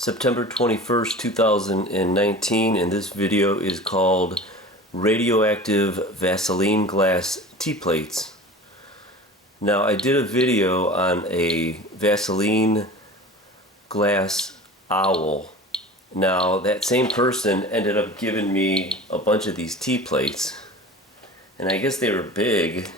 September 21st, 2019, and this video is called Radioactive Vaseline Glass Tea Plates. Now, I did a video on a Vaseline glass owl. Now, that same person ended up giving me a bunch of these tea plates, and I guess they were big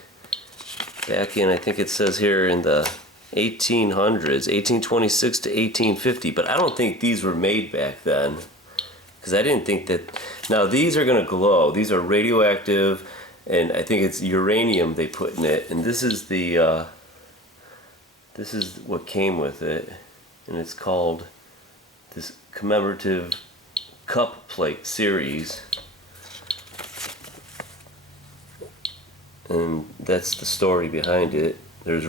back in, I think it says here, in the 1800s, 1826 to 1850, but I don't think these were made back then, because I didn't think that. Now these are going to glow. These are radioactive, and I think it's uranium they put in it, and this is the this is what came with it, and it's called this commemorative cup plate series, and that's the story behind it. There's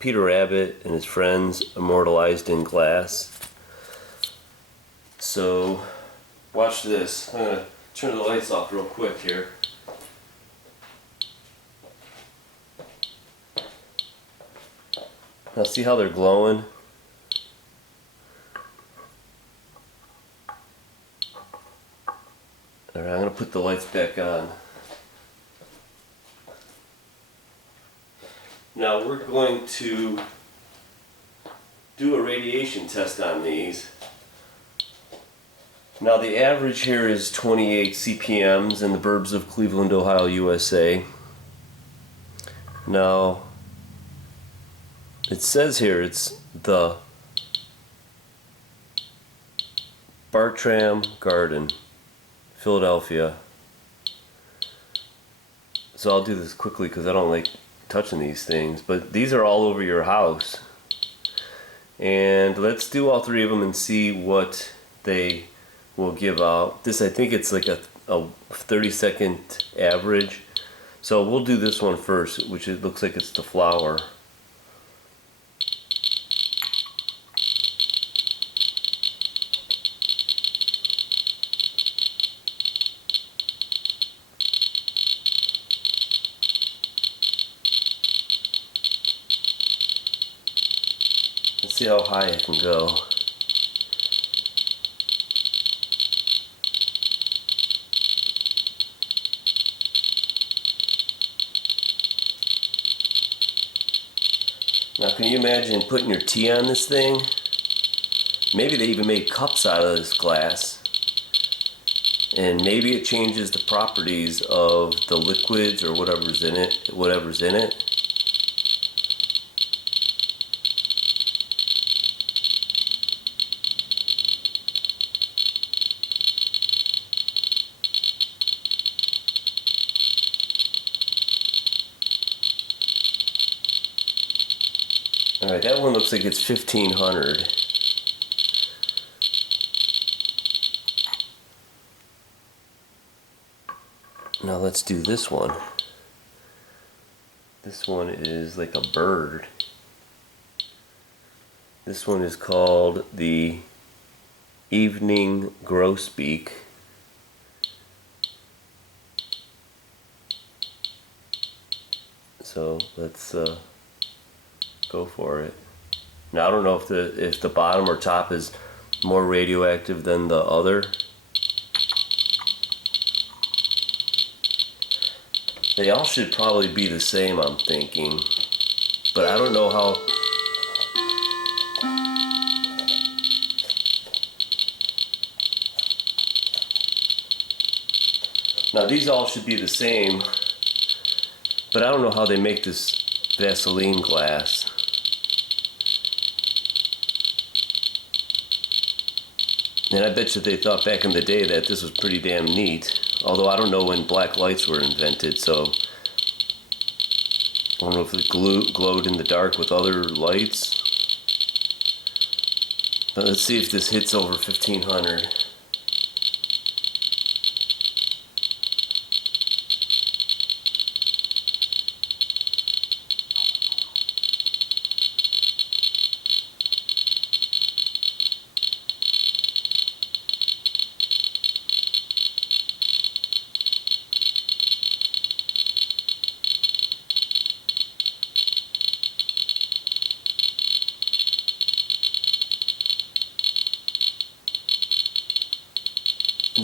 Peter Rabbit and his friends immortalized in glass. So, watch this. I'm going to turn the lights off real quick here. Now see how they're glowing? Alright, I'm going to put the lights back on. Now we're going to do a radiation test on these. Now the average here is 28 CPMs in the burbs of Cleveland, Ohio, USA. Now it says here it's the Bartram Garden, Philadelphia. So I'll do this quickly because I don't like touching these things, but these are all over your house, and let's do all three of them and see what they will give out. This, I think it's like a 30-second average, so we'll do this one first, which it looks like it's the flower. Let's see how high I can go. Now, can you imagine putting your tea on this thing? Maybe they even made cups out of this glass. And maybe it changes the properties of the liquids or whatever's in it. Alright, that one looks like it's 1500. Now let's do this one. This one is like a bird. This one is called the Evening Grosbeak. So let's go for it. Now I don't know if the bottom or top is more radioactive than the other. They all should probably be the same, I'm thinking, but I don't know how. Now these all should be the same, but I don't know how they make this Vaseline glass. And I bet you they thought back in the day that this was pretty damn neat. Although I don't know when black lights were invented, so I don't know if it glowed in the dark with other lights. But let's see if this hits over 1500.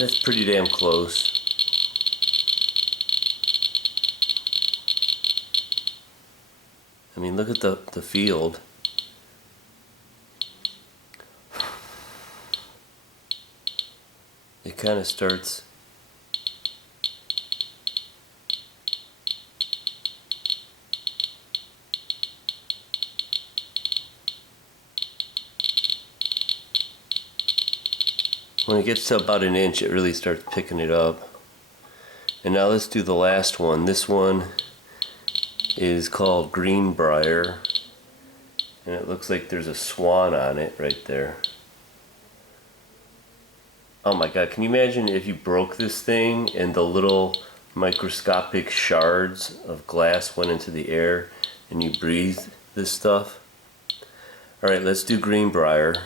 That's pretty damn close. I mean, look at the field. It kind of starts. When it gets to about an inch, it really starts picking it up. And now let's do the last one. This one is called Greenbrier, and it looks like there's a swan on it right there. Oh my god, can you imagine if you broke this thing and the little microscopic shards of glass went into the air and you breathed this stuff? Alright, let's do Greenbrier.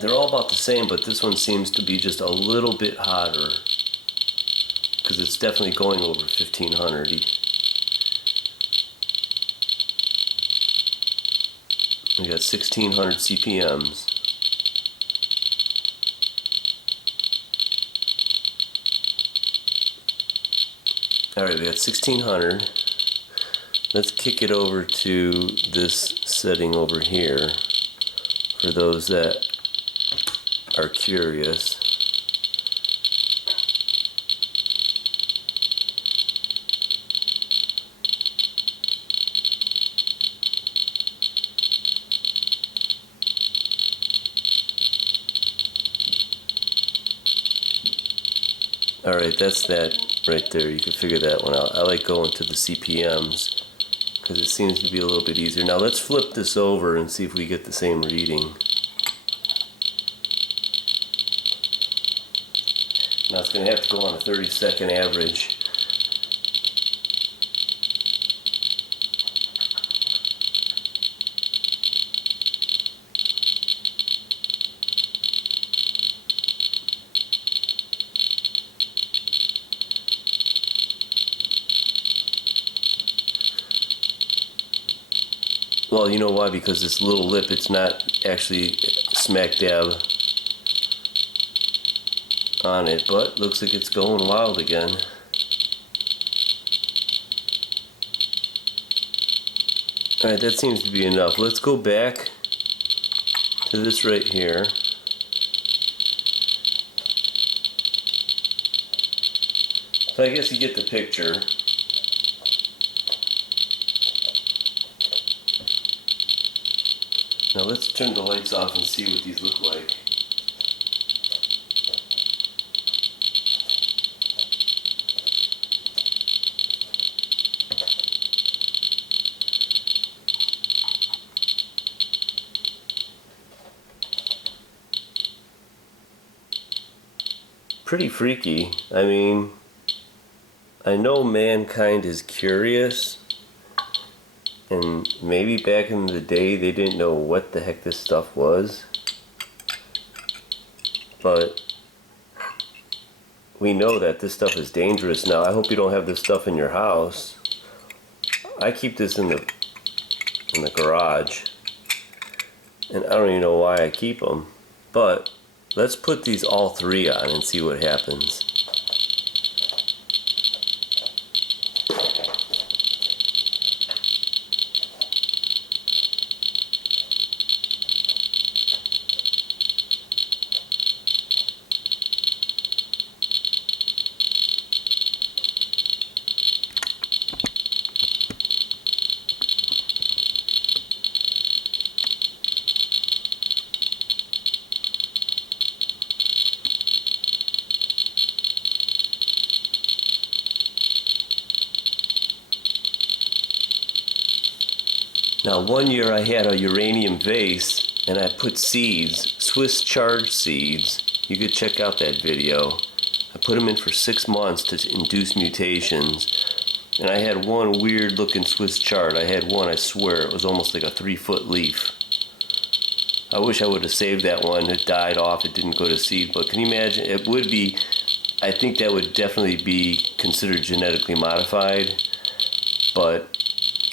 They're all about the same, but this one seems to be just a little bit hotter because it's definitely going over 1500. We got 1600 CPMs. Alright, we got 1600. Let's kick it over to this setting over here for those that are curious. Alright, that's that right there. You can figure that one out. I like going to the CPMs because it seems to be a little bit easier. Now let's flip this over and see if we get the same reading. Now it's going to have to go on a 30-second average. Well, you know why? Because this little lip, it's not actually smack dab on it, but looks like it's going wild again. Alright, that seems to be enough. Let's go back to this right here. So I guess you get the picture. Now let's turn the lights off and see what these look like. Pretty freaky. I mean, I know mankind is curious, and maybe back in the day they didn't know what the heck this stuff was, but we know that this stuff is dangerous now. I hope you don't have this stuff in your house. I keep this in the garage, and I don't even know why I keep them, but let's put these all three on and see what happens. Now, one year I had a uranium vase and I put seeds, Swiss chard seeds. You could check out that video. I put them in for 6 months to induce mutations. And I had one weird looking Swiss chard. I had one, I swear, it was almost like a 3-foot leaf. I wish I would have saved that one. It died off, it didn't go to seed. But can you imagine? It would be, I think that would definitely be considered genetically modified. But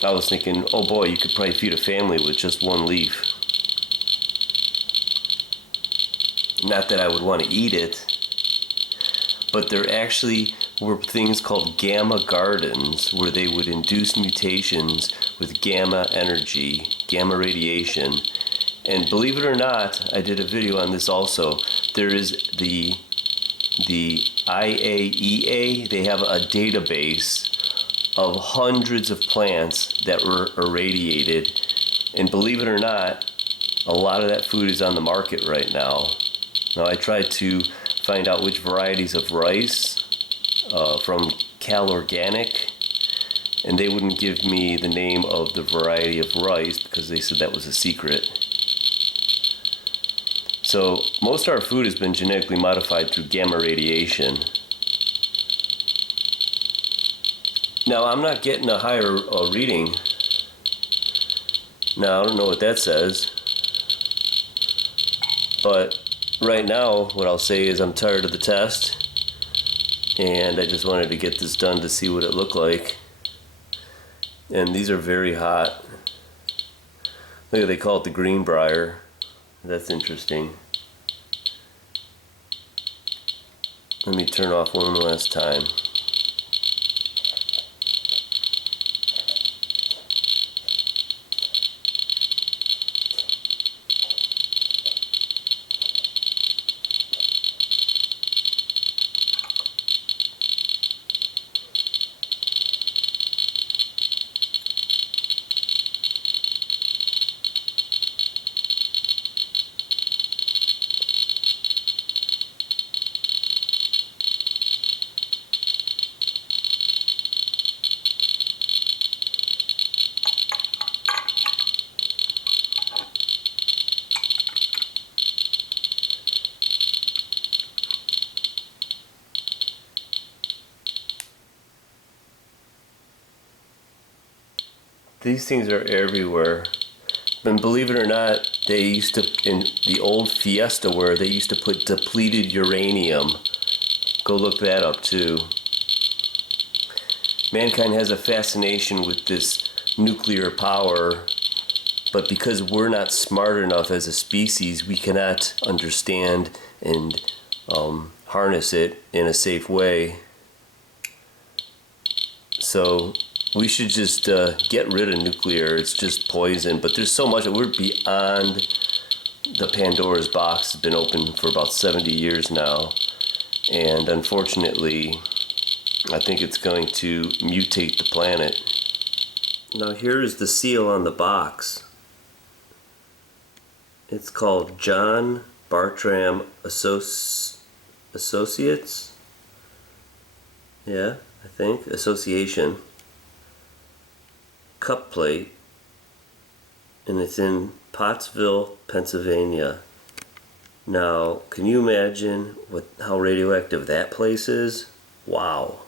I was thinking, oh boy, you could probably feed a family with just one leaf. Not that I would want to eat it, but there actually were things called gamma gardens where they would induce mutations with gamma energy, gamma radiation. And believe it or not, I did a video on this also. There is the IAEA, they have a database of hundreds of plants that were irradiated. And believe it or not, a lot of that food is on the market right now. Now, I tried to find out which varieties of rice from Cal Organic, and they wouldn't give me the name of the variety of rice because they said that was a secret. So most of our food has been genetically modified through gamma radiation. Now, I'm not getting a higher reading. Now, I don't know what that says, but right now, what I'll say is I'm tired of the test, and I just wanted to get this done to see what it looked like. And these are very hot. Look, they call it the Greenbrier. That's interesting. Let me turn off one last time. These things are everywhere. And believe it or not, they used to, in the old Fiesta ware, they used to put depleted uranium. Go look that up too. Mankind has a fascination with this nuclear power, but because we're not smart enough as a species, we cannot understand and harness it in a safe way. So we should just get rid of nuclear. It's just poison. But there's so much that we're beyond the Pandora's box. It's been open for about 70 years now. And unfortunately, I think it's going to mutate the planet. Now here is the seal on the box. It's called John Bartram Associates. Yeah, I think. Association. Cup plate, and it's in Pottsville, Pennsylvania. Now, can you imagine how radioactive that place is? Wow.